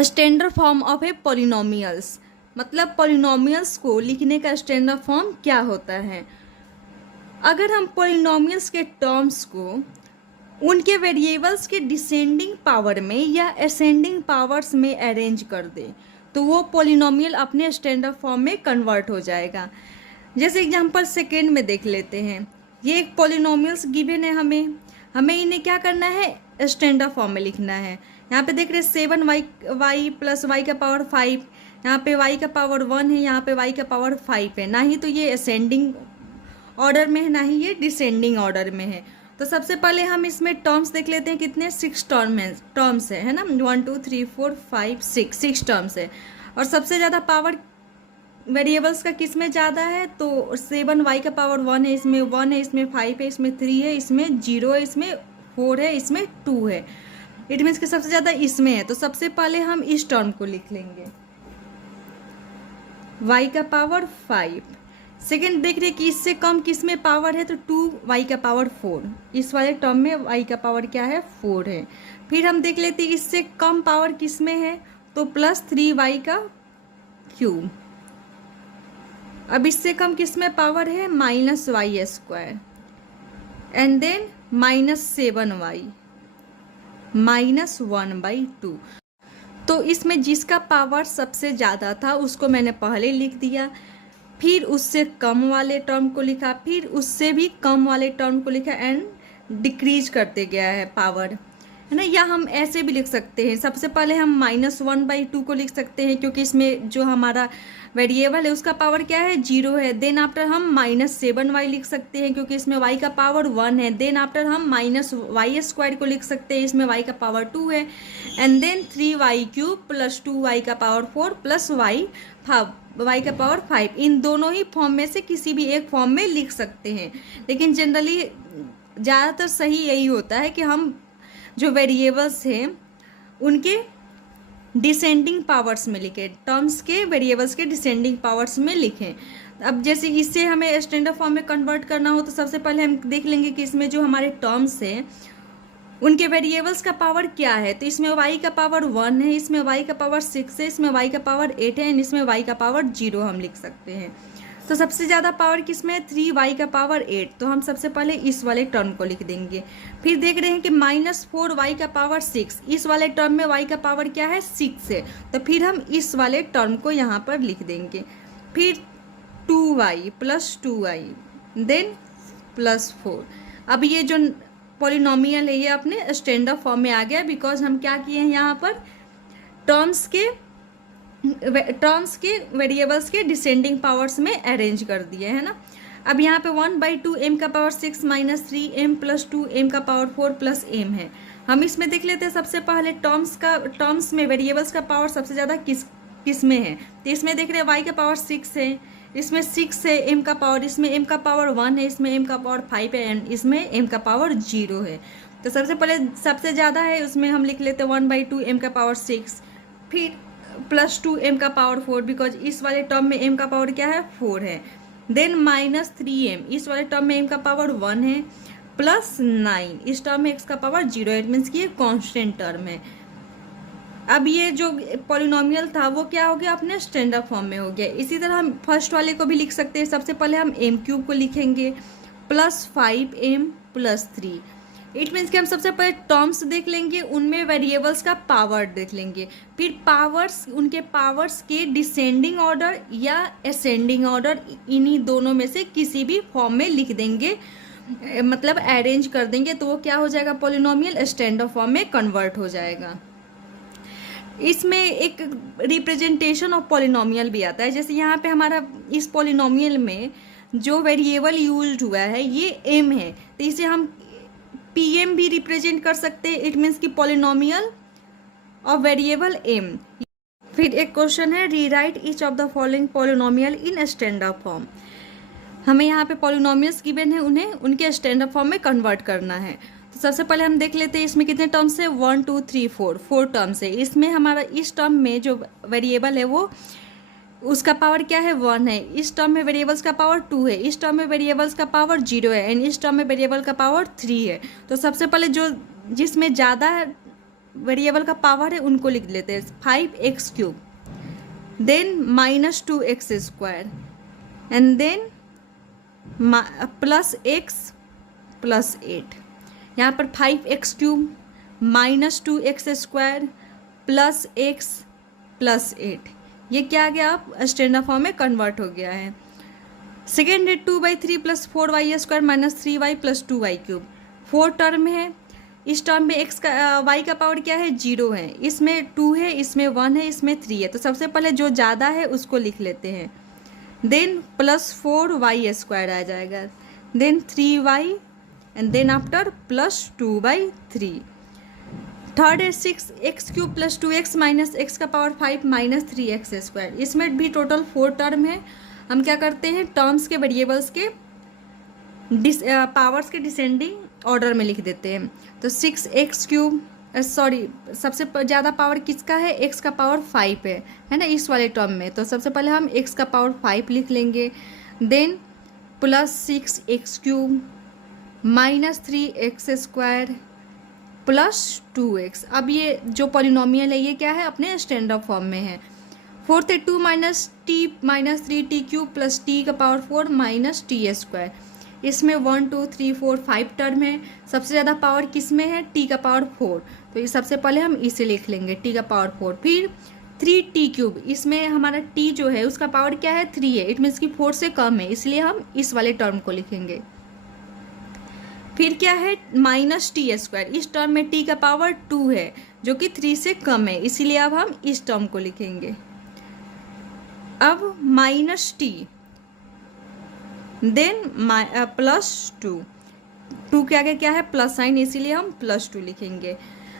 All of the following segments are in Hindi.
Standard form of A polynomials, मतलब पॉलिनोमियल्स को लिखने का स्टैंडर्ड फॉर्म क्या होता है। अगर हम पॉलिनोमियल्स के टर्म्स को उनके वेरिएबल्स के डिसेंडिंग पावर में या असेंडिंग पावर्स में अरेंज कर दें तो वो पॉलिनोमियल अपने स्टैंडर्ड फॉर्म में कन्वर्ट हो जाएगा। जैसे एग्जांपल सेकेंड में देख लेते हैं। ये एक पॉलिनोमियल्स गिवन है, हमें इन्हें क्या करना है, स्टैंडर्ड फॉर्म में लिखना है। यहाँ पे देख रहे 7y प्लस वाई का पावर 5, यहाँ पे y का पावर 1 है, यहाँ पे y का पावर 5 है। ना ही तो ये असेंडिंग ऑर्डर में है, ना ही ये डिसेंडिंग ऑर्डर में है। तो सबसे पहले हम इसमें टर्म्स देख लेते हैं, कितने 6 टर्म्स है ना, 1 2 3 4 5 6 टर्म्स है। और सबसे ज़्यादा पावर वेरिएबल्स का किस में ज़्यादा है, तो 7y का पावर 1 है, इसमें 1 है, इसमें 5 है, इसमें 3 है, इसमें 0 है, इसमें 4 है, इसमें 2 है। इट मीन्स कि सबसे ज़्यादा इसमें है। तो सबसे पहले हम इस टर्म को लिख लेंगे, y का पावर 5। सेकेंड देख रहे कि इससे कम किस में पावर है, तो 2y का पावर 4। इस वाले टर्म में y का पावर क्या है, 4 है। फिर हम देख लेते हैं इससे कम पावर किस में है, तो प्लस 3y का क्यूब। अब इससे कम किस में पावर है, minus y square, and then minus 7y minus 1/2। तो इसमें जिसका पावर सबसे ज़्यादा था उसको मैंने पहले लिख दिया, फिर उससे कम वाले टर्म को लिखा, फिर उससे भी कम वाले टर्म को लिखा, एंड डिक्रीज करते गया है पावर, है ना। या हम ऐसे भी लिख सकते हैं, सबसे पहले हम -1/2 को लिख सकते हैं क्योंकि इसमें जो हमारा वेरिएबल है उसका पावर क्या है, 0 है। देन आफ्टर हम -7y लिख सकते हैं क्योंकि इसमें y का पावर 1 है। देन आफ्टर हम -y² को लिख सकते हैं, इसमें y का पावर 2 है। And then 3y³ plus 2y का पावर 4 प्लस y का पावर 5। इन दोनों ही फॉर्म में से किसी भी एक फॉर्म में लिख सकते हैं, लेकिन जनरली ज़्यादातर सही यही होता है कि हम जो वेरिएबल्स हैं उनके डिसेंडिंग पावर्स में लिखें, टर्म्स के वेरिएबल्स के डिसेंडिंग पावर्स में लिखें। अब जैसे इससे हमें स्टैंडर्ड फॉर्म में कन्वर्ट करना हो तो सबसे पहले हम देख लेंगे कि इसमें जो हमारे टर्म्स हैं उनके वेरिएबल्स का पावर क्या है। तो इसमें y का पावर 1 है, इसमें y का पावर 6 है, इसमें y का पावर 8 है, एंड इसमें y का पावर 0 हम लिख सकते हैं। तो सबसे ज़्यादा पावर किसमें है, 3y का पावर 8। तो हम सबसे पहले इस वाले टर्म को लिख देंगे। फिर देख रहे हैं कि -4y का पावर 6, इस वाले टर्म में y का पावर क्या है, 6 है। तो फिर हम इस वाले टर्म को यहाँ पर लिख देंगे। फिर 2y plus 2y then plus 4। अब ये जो पॉलिनोमियल है ये अपने स्टैंडर्ड फॉर्म में आ गया, बिकॉज हम क्या किए हैं यहाँ पर टर्म्स के वेरिएबल्स के डिसेंडिंग पावर्स में अरेंज कर दिए है ना। अब यहाँ पे 1/2 m का power 6 minus 3m plus 2m का पावर 4 प्लस m है। हम इसमें देख लेते हैं सबसे पहले टर्म्स में वेरिएबल्स का पावर सबसे ज़्यादा किस में है। तो इसमें देख रहे हैं y का पावर 6 है, इसमें 6 है m का पावर, इसमें m का पावर 1 है, इसमें m का पावर 5 है, एंड इसमें m का पावर 0 है। तो सबसे पहले सबसे ज़्यादा है उसमें हम लिख लेते हैं 1/2 m का पावर 6, फिर प्लस 2m का पावर 4, बिकॉज इस वाले टर्म में m का पावर क्या है, 4 है। देन -3m, इस वाले टर्म में m का पावर 1 है, प्लस 9, इस टर्म में x का पावर 0 है। इट मीन्स कि ये कॉन्स्टेंट टर्म है। अब ये जो पॉलिनोमियल था वो क्या हो गया, अपने स्टैंडर्ड फॉर्म में हो गया। इसी तरह हम फर्स्ट वाले को भी लिख सकते हैं। सबसे पहले हम m³ को लिखेंगे plus 5m plus 3। It means कि हम सबसे पहले टर्म्स देख लेंगे, उनमें वेरिएबल्स का पावर देख लेंगे, फिर उनके पावर्स के डिसेंडिंग ऑर्डर या असेंडिंग ऑर्डर, इन्हीं दोनों में से किसी भी फॉर्म में लिख देंगे, मतलब अरेंज कर देंगे, तो वो क्या हो जाएगा, पॉलिनोमियल स्टैंडर्ड फॉर्म में कन्वर्ट हो जाएगा। इसमें एक रिप्रेजेंटेशन ऑफ पॉलिनोमियल भी आता है। जैसे यहाँ पे हमारा इस पॉलिनोमियल में जो वेरिएबल यूज्ड हुआ है ये m है, तो इसे हम pm भी रिप्रेजेंट कर सकते हैं। इट मीन्स कि पॉलिनोमियल ऑफ वेरिएबल m। फिर एक क्वेश्चन है, rewrite each of the following polynomial in standard form. हमें यहाँ पे पॉलिनोमियल्स गिवन है, उन्हें उनके स्टैंडर्ड फॉर्म में कन्वर्ट करना है। तो सबसे पहले हम देख लेते हैं इसमें कितने टर्म्स है, 1 2 3 4 टर्म्स है। इसमें हमारा इस टर्म में जो वेरिएबल है वो उसका पावर क्या है, 1 है। इस टर्म में वेरिएबल्स का पावर 2 है, इस टर्म में वेरिएबल्स का पावर 0 है, एंड इस टर्म में वेरिएबल का पावर 3 है। तो सबसे पहले जिसमें ज़्यादा वेरिएबल का पावर है उनको लिख लेते हैं। 5x³ then -2x² and then +x+8। यहाँ पर 5x³ -2x² +x+8 ये क्या आ गया, अब स्टैंडर्ड फॉर्म में कन्वर्ट हो गया है। सेकेंड है 2/3 + 4y² - 3y + 2y³। 4 टर्म है, इस टर्म में x का y का पावर क्या है, 0 है, इसमें 2 है, इसमें 1 है, इसमें 3 है। तो सबसे पहले जो ज़्यादा है उसको लिख लेते हैं। देन +4y² आ जाएगा, then 3y and then after +2/3। Third है 6x³ + 2x - x का पावर 5 - 3x²। इसमें भी टोटल 4 टर्म है। हम क्या करते हैं, टर्म्स के वेरिएबल्स के पावर्स के डिसेंडिंग ऑर्डर में लिख देते हैं। तो 6x³ सबसे ज़्यादा पावर किसका है, x का पावर 5 है ना, इस वाले टर्म में। तो सबसे पहले हम x का पावर 5 लिख लेंगे, देन +6x³ -3x² +2x। अब ये जो पॉलिनोमियल है ये क्या है, अपने स्टैंडर्ड फॉर्म में है। फोर्थ है 2 - t - 3t³ + t का पावर 4 - t²। इसमें 1 2 3 4 5 टर्म है। सबसे ज़्यादा पावर किस में है, t का पावर 4। तो ये सबसे पहले हम इसे लिख लेंगे, t का पावर 4। फिर 3t³, इसमें हमारा t जो है उसका पावर क्या है, 3 है, इट मीन्स कि 4 से कम है, इसलिए हम इस वाले टर्म को लिखेंगे। फिर क्या है -t², इस टर्म में t का पावर 2 है जो कि 3 से कम है, इसीलिए अब हम इस टर्म को लिखेंगे। अब -t देन +2, 2 के आगे क्या है, प्लस साइन, इसीलिए हम +2 लिखेंगे।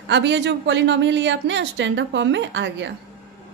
अब ये जो पॉलिनोमियल ये अपने स्टैंडर्ड फॉर्म में आ गया।